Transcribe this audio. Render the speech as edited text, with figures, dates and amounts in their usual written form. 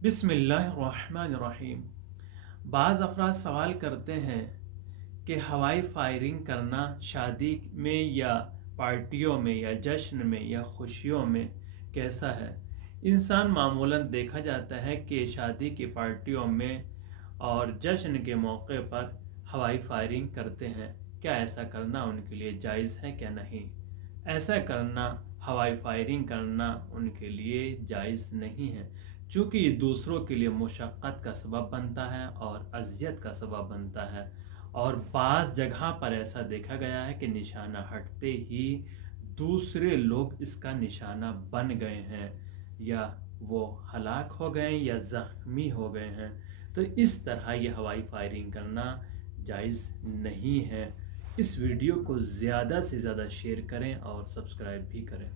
बिस्मिल्लाहिर्रहमानिर्रहीम। बाज़ अफराद सवाल करते हैं कि हवाई फायरिंग करना शादी में या पार्टियों में या जश्न में या खुशियों में कैसा है। इंसान मामूलन देखा जाता है कि शादी की पार्टियों में और जश्न के मौके पर हवाई फायरिंग करते हैं। क्या ऐसा करना उनके लिए जायज़ है क्या नहीं? ऐसा करना, हवाई फायरिंग करना उनके लिए जायज़ नहीं है, चूँकि ये दूसरों के लिए मुशक्क़त का सबब बनता है और अज़ियत का सबब बनता है। और बाज़ जगह पर ऐसा देखा गया है कि निशाना हटते ही दूसरे लोग इसका निशाना बन गए हैं, या वो हलाक हो गए या ज़ख्मी हो गए हैं। तो इस तरह ये हवाई फायरिंग करना जायज़ नहीं है। इस वीडियो को ज़्यादा से ज़्यादा शेयर करें और सब्सक्राइब भी करें।